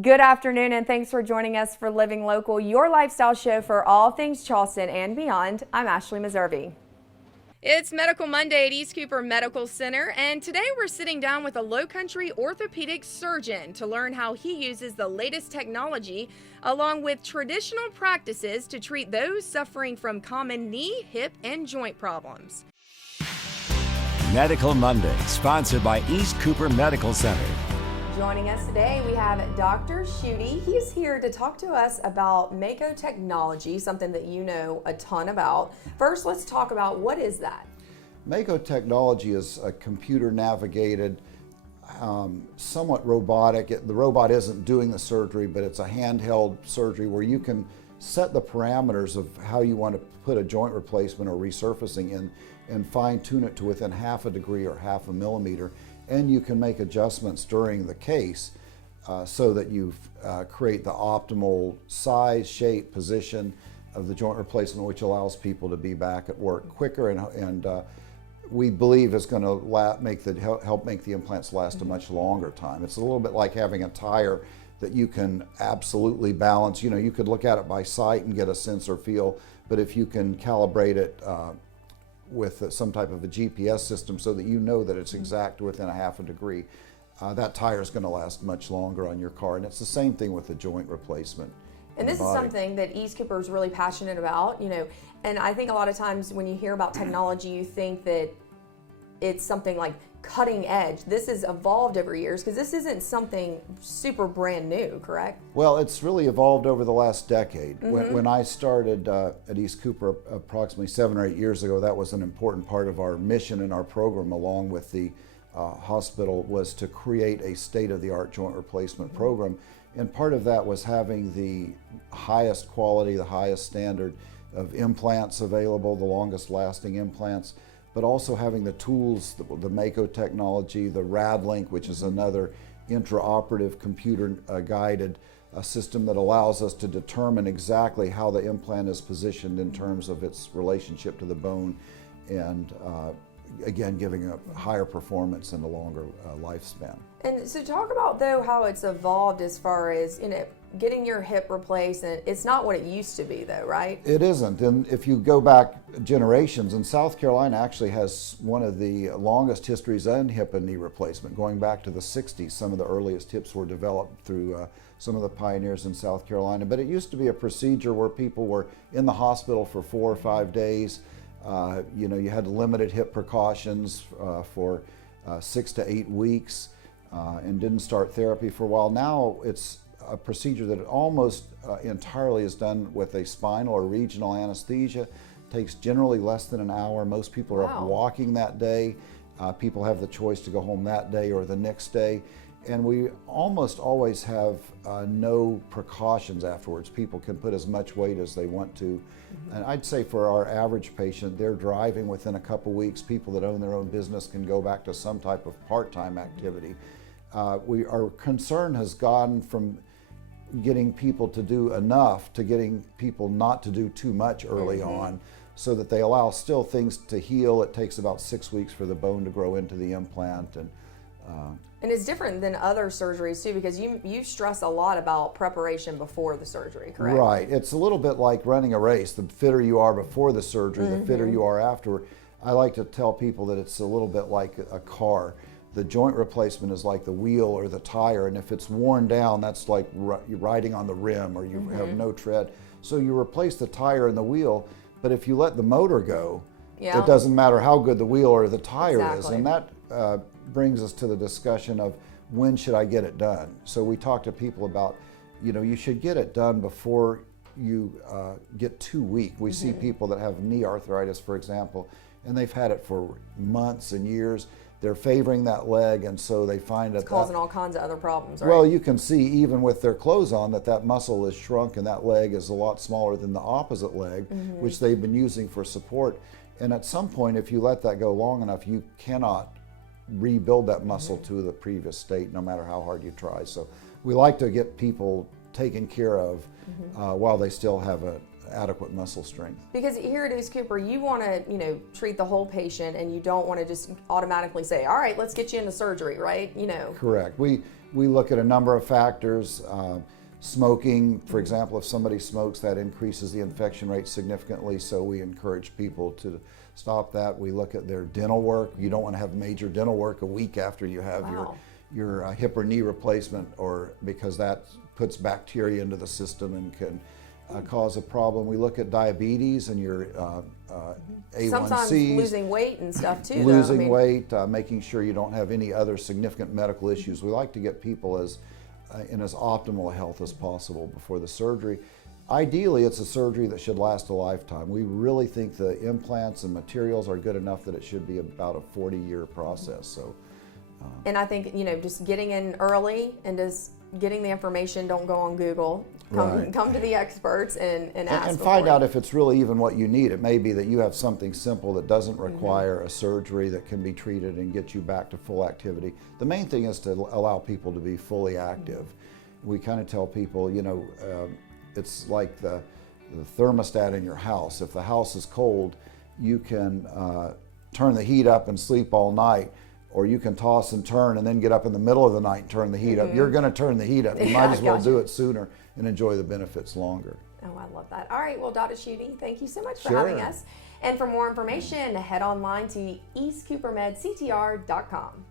Good afternoon, and thanks for joining us for Living Local, your lifestyle show for all things Charleston and beyond. I'm Ashley Meservey. It's Medical Monday at East Cooper Medical Center, and today we're sitting down with a Low-Country orthopedic surgeon to learn how he uses the latest technology along with traditional practices to treat those suffering from common knee, hip, and joint problems. Medical Monday, sponsored by East Cooper Medical Center. Joining us today, we have Dr. Schutte. He's here to talk to us about Mako technology, something that you know a ton about. First, let's talk about what is that? Mako technology is a computer-navigated, somewhat robotic. The robot isn't doing the surgery, but it's a handheld surgery where you can set the parameters of how you want to put a joint replacement or resurfacing in and fine-tune it to within half a degree or half a millimeter. And you can make adjustments during the case so that you create the optimal size, shape, position of the joint replacement, which allows people to be back at work quicker and we believe is going to help make the implants last a much longer time. It's a little bit like having a tire that you can absolutely balance. You know, you could look at it by sight and get a sense or feel, but if you can calibrate it with some type of a GPS system so that you know that it's exact within a half a degree, that tire is going to last much longer on your car. And it's the same thing with the joint replacement. And this is something that East Cooper is really passionate about, you know, and I think a lot of times when you hear about technology, you think that it's something like cutting edge. This has evolved over years because this isn't something super brand new, correct? Well, it's really evolved over the last decade. When I started at East Cooper approximately 7 or 8 years ago, that was an important part of our mission and our program, along with the hospital, was to create a state-of-the-art joint replacement program. And part of that was having the highest quality, the highest standard of implants available, the longest lasting implants, but also having the tools, the Mako technology, the RadLink, which is another intraoperative computer-guided system that allows us to determine exactly how the implant is positioned in terms of its relationship to the bone, and again, giving a higher performance and a longer lifespan. And so talk about, though, how it's evolved as far as, you know, getting your hip replaced, and it's not what it used to be, though, right? It isn't. And if you go back generations, and South Carolina actually has one of the longest histories in hip and knee replacement, going back to the 60s. Some of the earliest hips were developed through some of the pioneers in South Carolina. But it used to be a procedure where people were in the hospital for 4 or 5 days. You know, you had limited hip precautions for 6 to 8 weeks and didn't start therapy for a while. Now it's a procedure that almost entirely is done with a spinal or regional anesthesia. Takes generally less than an hour. Most people are up walking that day. People have the choice to go home that day or the next day. And we almost always have no precautions afterwards. People can put as much weight as they want to. And I'd say for our average patient, they're driving within a couple weeks. People that own their own business can go back to some type of part-time activity. Our concern has gone from getting people to do enough to getting people not to do too much early on, so that they allow still things to heal. It takes about 6 weeks for the bone to grow into the implant. And it's different than other surgeries too, because you stress a lot about preparation before the surgery, correct? Right. It's a little bit like running a race. The fitter you are before the surgery, the fitter you are after. I like to tell people that it's a little bit like a car. The joint replacement is like the wheel or the tire, and if it's worn down, that's like you're riding on the rim or you have no tread. So you replace the tire and the wheel, but if you let the motor go, it doesn't matter how good the wheel or the tire is. And that brings us to the discussion of when should I get it done. So we talk to people about, you know, you should get it done before you get too weak. We see people that have knee arthritis, for example, and they've had it for months and years. They're favoring that leg, and so they find it's causing all kinds of other problems, right? Well, you can see even with their clothes on that muscle is shrunk, and that leg is a lot smaller than the opposite leg, which they've been using for support. And at some point, if you let that go long enough, you cannot rebuild that muscle to the previous state, no matter how hard you try. So we like to get people taken care of while they still have a adequate muscle strength. Because here at East Cooper, you want to, treat the whole patient, and you don't want to just automatically say, all right, let's get you into surgery, right? Correct. We We look at a number of factors. Smoking, for example, if somebody smokes, that increases the infection rate significantly, so we encourage people to stop that. We look at their dental work. You don't want to have major dental work a week after you have your hip or knee replacement, or because that puts bacteria into the system and can cause a problem. We look at diabetes and your A1Cs. Sometimes losing weight and stuff too. Losing weight, making sure you don't have any other significant medical issues. We like to get people in as optimal health as possible before the surgery. Ideally, it's a surgery that should last a lifetime. We really think the implants and materials are good enough that it should be about a 40-year process. So, and I think, just getting in early and just getting the information, don't go on Google. Come to the experts and ask. And find out if it's really even what you need. It may be that you have something simple that doesn't require a surgery that can be treated and get you back to full activity. The main thing is to allow people to be fully active. We kind of tell people, it's like the thermostat in your house. If the house is cold, you can turn the heat up and sleep all night, or you can toss and turn and then get up in the middle of the night and turn the heat up. You're going to turn the heat up. You might as well do it sooner and enjoy the benefits longer. Oh, I love that. All right, well, Dr. Schutte, thank you so much for having us. And for more information, head online to eastcoopermedctr.com.